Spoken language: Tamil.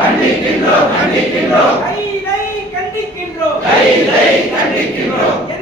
கண்டிக்கின்றோம் கண்டிக்கின்றோம். கைதை கண்டிக்கின்றோம். கைதை கண்டிக்கின்றோம்.